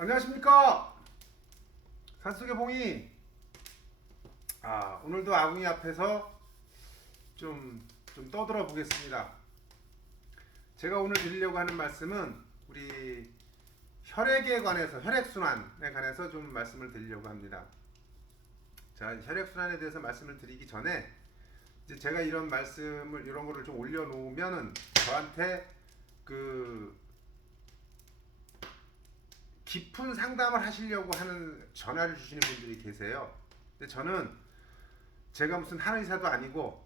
안녕하십니까, 산속의 봉이. 오늘도 아궁이 앞에서 좀 떠들어 보겠습니다. 제가 오늘 드리려고 하는 말씀은 우리 혈액에 관해서, 혈액순환에 관해서 좀 말씀을 드리려고 합니다. 자, 혈액순환에 대해서 말씀을 드리기 전에 이제 제가 이런 말씀을, 이런 거를 좀 올려놓으면은 저한테 그 깊은 상담을 하시려고 하는 전화를 주시는 분들이 계세요. 근데 저는 제가 무슨 한의사도 아니고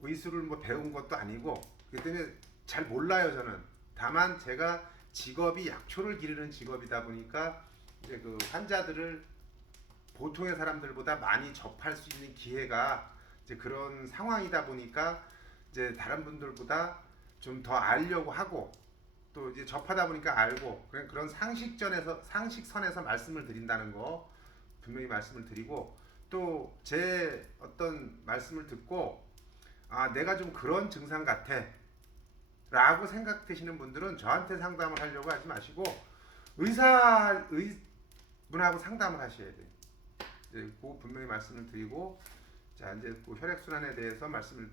의술을 뭐 배운 것도 아니고 그렇기 때문에 잘 몰라요. 저는 다만 제가 직업이 약초를 기르는 직업이다 보니까 이제 그 환자들을 보통의 사람들보다 많이 접할 수 있는 기회가 이제 그런 상황이다 보니까 이제 다른 분들보다 좀 더 알려고 하고, 또 이제 접하다 보니까 알고, 그런 상식선에서 말씀을 드린다는 거 분명히 말씀을 드리고, 또 제 어떤 말씀을 듣고 내가 좀 그런 증상 같아 라고 생각되시는 분들은 저한테 상담을 하려고 하지 마시고 의분하고 상담을 하셔야 돼요. 이제 그 분명히 말씀을 드리고, 자 이제 그 혈액순환에 대해서 말씀을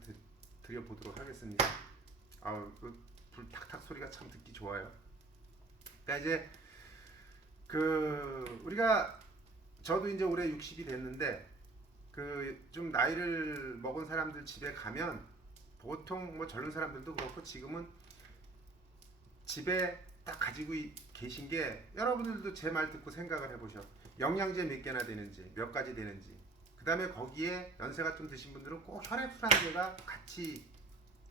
드려보도록 하겠습니다. 그불 탁탁 소리가 참 듣기 좋아요. 그러니까 이제 우리가, 저도 이제 올해 60이 됐는데 그 좀 나이를 먹은 사람들 집에 가면 보통 뭐 젊은 사람들도 그렇고 지금은 집에 딱 가지고 계신 게, 여러분들도 제 말 듣고 생각을 해보셔. 영양제 몇 개나 되는지, 몇 가지 되는지. 그 다음에 거기에 연세가 좀 드신 분들은 꼭 혈액순환제가 같이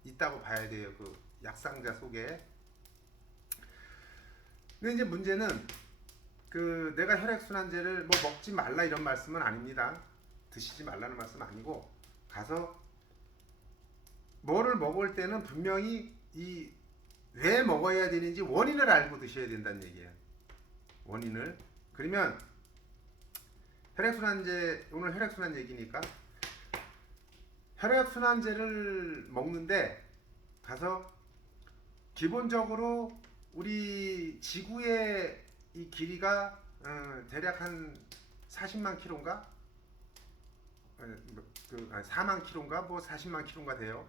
있다고 봐야 돼요. 그 약상자 속에. 근데 이제 문제는 내가 혈액순환제를 뭐 먹지 말라 이런 말씀은 아닙니다. 드시지 말라는 말씀은 아니고, 가서 뭐를 먹을 때는 분명히 왜 먹어야 되는지 원인을 알고 드셔야 된다는 얘기예요. 원인을. 그러면 혈액순환제, 오늘 혈액순환 얘기니까 혈액순환제를 먹는데 가서 기본적으로 우리 지구의 이 길이가 대략 한 40만 킬로인가? 4만 킬로인가? 뭐 40만 킬로인가 돼요.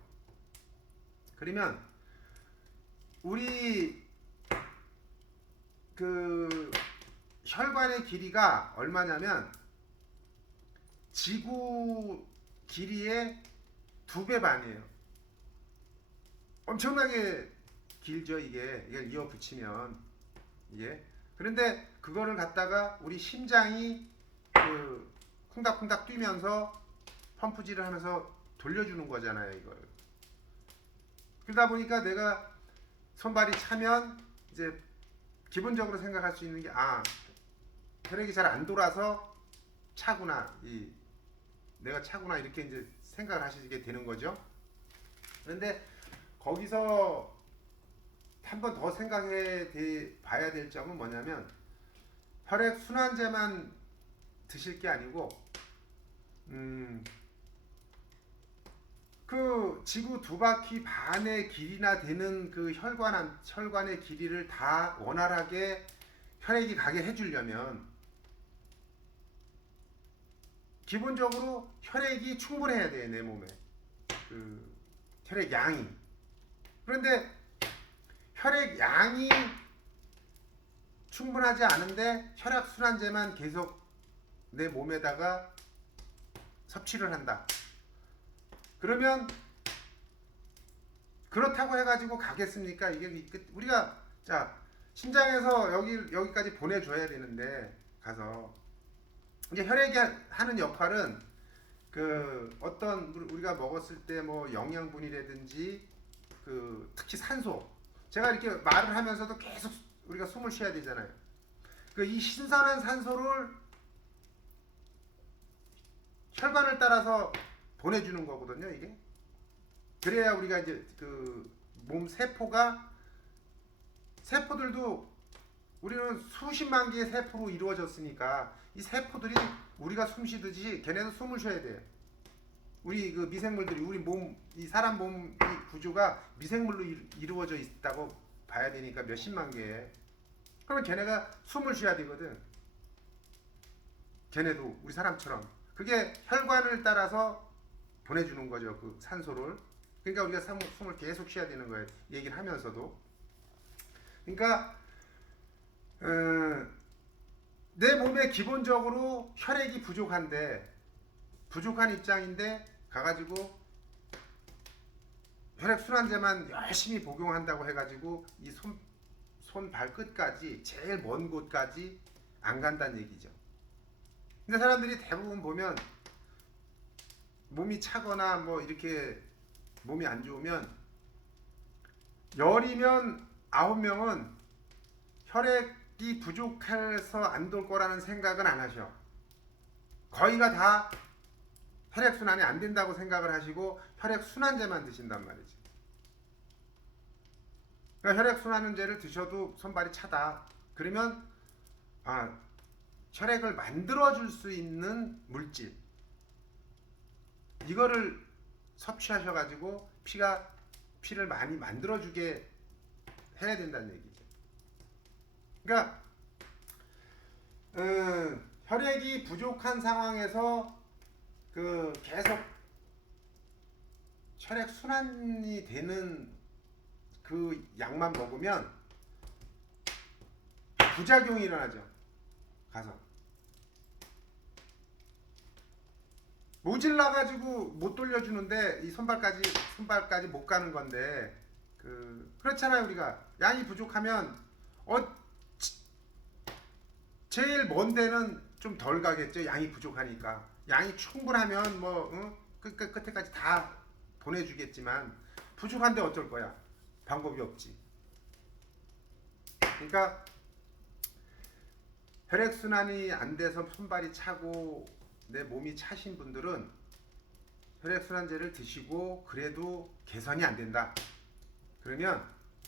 그러면 우리 혈관의 길이가 얼마냐면 지구 길이의 2배 반이에요. 엄청나게 길죠. 이걸 이어 붙이면 이게. 그런데 그거를 갖다가 우리 심장이 쿵닥쿵닥 뛰면서 펌프질을 하면서 돌려주는 거잖아요, 이걸. 그러다 보니까 내가 손발이 차면 이제 기본적으로 생각할 수 있는 게, 혈액이 잘 안 돌아서 차구나, 내가 차구나, 이렇게 이제 생각을 하시게 되는 거죠. 그런데 거기서 한 번 더 생각해 봐야 될 점은 뭐냐면, 혈액 순환제만 드실 게 아니고 지구 2바퀴 반의 길이나 되는 그 혈관의 길이를 다 원활하게 혈액이 가게 해주려면 기본적으로 혈액이 충분해야 돼요, 내 몸에. 혈액 양이. 그런데 혈액 양이 충분하지 않은데 혈액순환제만 계속 내 몸에다가 섭취를 한다. 그러면 그렇다고 해가지고 가겠습니까? 이게 우리가, 자, 심장에서 여기까지 보내줘야 되는데 가서 이제 혈액이 하는 역할은 어떤 우리가 먹었을 때 뭐 영양분이라든지 특히 산소, 제가 이렇게 말을 하면서도 계속 우리가 숨을 쉬어야 되잖아요. 이 신선한 산소를 혈관을 따라서 보내주는 거거든요, 이게. 그래야 우리가 이제 몸 세포들도 우리는 수십만 개의 세포로 이루어졌으니까 이 세포들이 우리가 숨 쉬듯이 걔네도 숨을 쉬어야 돼요. 우리 미생물들이, 우리 이 사람 몸 이 구조가 미생물로 이루어져 있다고 봐야 되니까 몇십만 개. 그러면 걔네가 숨을 쉬어야 되거든. 걔네도 우리 사람처럼. 그게 혈관을 따라서 보내주는 거죠. 그 산소를. 그러니까 우리가 숨을 계속 쉬어야 되는 거예요. 얘기를 하면서도. 그러니까 내 몸에 기본적으로 혈액이 부족한 입장인데 가가지고 혈액순환제만 열심히 복용한다고 해가지고 이 손 발끝까지 제일 먼 곳까지 안 간다는 얘기죠. 근데 사람들이 대부분 보면 몸이 차거나 뭐 이렇게 몸이 안 좋으면 10이면 9명은 혈액이 부족해서 안 돌 거라는 생각은 안 하셔. 거의가 다 혈액순환이 안 된다고 생각을 하시고 혈액순환제만 드신단 말이지. 그러니까 혈액순환제를 드셔도 손발이 차다. 그러면 혈액을 만들어줄 수 있는 물질 이거를 섭취하셔가지고 피를 많이 만들어주게 해야 된다는 얘기죠. 그러니까 혈액이 부족한 상황에서 계속 혈액 순환이 되는 그 약만 먹으면 부작용이 일어나죠. 가서 모질라 가지고 못 돌려주는데 이 손발까지 못 가는 건데 그렇잖아요. 우리가 양이 부족하면 제일 먼 데는 좀 덜 가겠죠. 양이 부족하니까. 양이 충분하면 끝에까지 다 보내주겠지만 부족한데 어쩔 거야. 방법이 없지. 그러니까 혈액순환이 안 돼서 손발이 차고 내 몸이 차신 분들은 혈액순환제를 드시고 그래도 개선이 안 된다. 그러면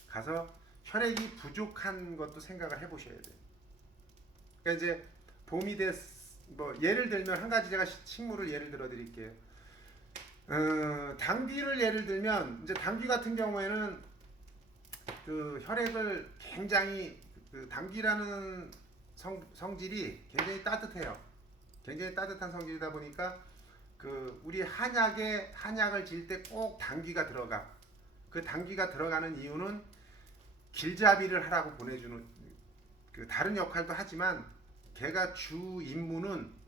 가서 혈액이 부족한 것도 생각을 해보셔야 돼요. 그러니까 이제 봄이 예를 들면 한 가지 제가 식물을 예를 들어 드릴게요. 당귀를 예를 들면 이제 당귀 같은 경우에는 혈액을 굉장히 당귀라는 성질이 굉장히 따뜻해요. 굉장히 따뜻한 성질이다 보니까 우리 한약을 지을 때 꼭 당귀가 들어가. 그 당귀가 들어가는 이유는 길잡이를 하라고 보내주는 다른 역할도 하지만 걔가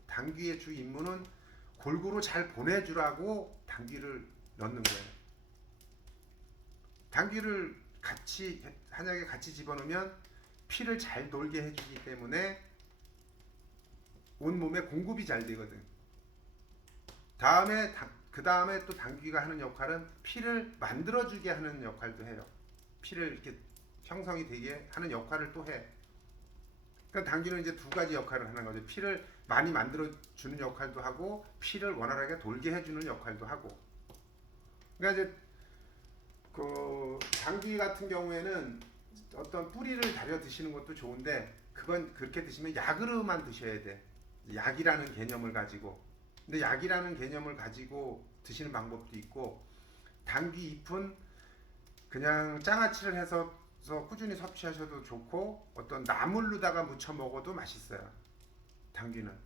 당귀의 주 임무는 골고루 잘 보내주라고 당귀를 넣는 거예요. 당귀를 한약에 같이 집어넣으면 피를 잘 돌게 해주기 때문에 온몸에 공급이 잘 되거든. 그 다음에 또 당귀가 하는 역할은 피를 만들어주게 하는 역할도 해요. 피를 이렇게 형성이 되게 하는 역할을 또 해. 그러니까 당귀는 이제 두 가지 역할을 하는 거죠. 피를 많이 만들어주는 역할도 하고 피를 원활하게 돌게 해주는 역할도 하고. 그러니까 이제 당귀 같은 경우에는 어떤 뿌리를 다려 드시는 것도 좋은데 그건 그렇게 드시면 약으로만 드셔야 돼. 약이라는 개념을 가지고. 근데 약이라는 개념을 가지고 드시는 방법도 있고 당귀 잎은 그냥 장아찌를 해서 꾸준히 섭취하셔도 좋고 어떤 나물로다가 무쳐 먹어도 맛있어요. 당귀는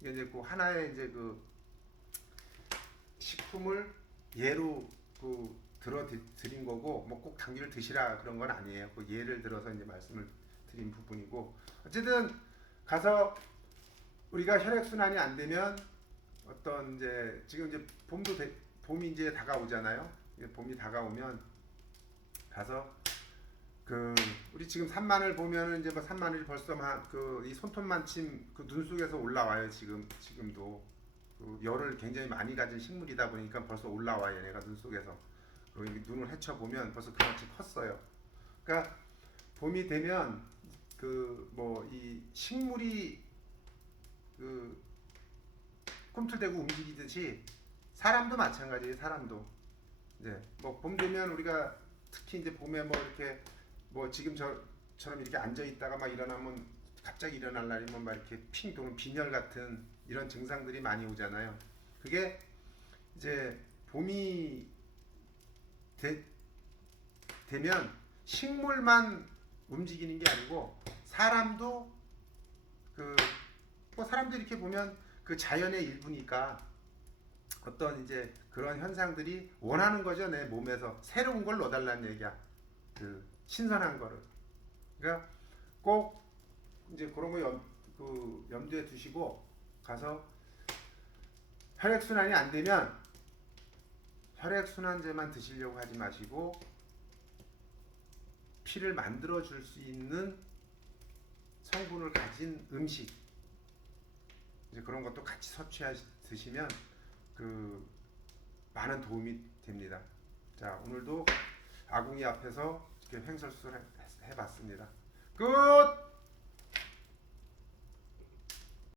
이제 하나의 이제 식품을 예로 드린 거고 뭐 꼭 당귀를 드시라 그런 건 아니에요. 예를 들어서 이제 말씀을 드린 부분이고 어쨌든 가서 우리가 혈액 순환이 안 되면 어떤 지금 이제 봄이 이제 다가오잖아요. 봄이 다가오면 가서 우리 지금 산마늘 보면은 이제 산마늘이 벌써 이 손톱만침 눈 속에서 올라와요. 지금도 열을 굉장히 많이 가진 식물이다 보니까 벌써 올라와요. 얘네가 눈 속에서 눈을 헤쳐 보면 벌써 그만큼 컸어요. 그러니까 봄이 되면 이 식물이 꿈틀대고 움직이듯이 사람도 마찬가지예요. 사람도 이제 봄 되면 우리가 특히 이제 봄에 이렇게 지금처럼 이렇게 앉아 있다가 일어나면 갑자기 일어날 날이면 이렇게 핑 도는 빈혈 같은 이런 증상들이 많이 오잖아요. 그게 이제 봄이 되면 식물만 움직이는 게 아니고 사람도 그 뭐 사람들이 이렇게 보면 그 자연의 일부니까 어떤 이제 그런 현상들이 원하는 거죠. 내 몸에서 새로운 걸 넣어달라는 얘기야. 그 신선한 거를. 그러니까 꼭 이제 그런 거 염두에 두시고 가서 혈액 순환이 안 되면 혈액 순환제만 드시려고 하지 마시고 피를 만들어 줄 수 있는 성분을 가진 음식 이제 그런 것도 같이 드시면 그 많은 도움이 됩니다. 자, 오늘도 아궁이 앞에서 이렇게 횡설수설 해봤습니다. 끝!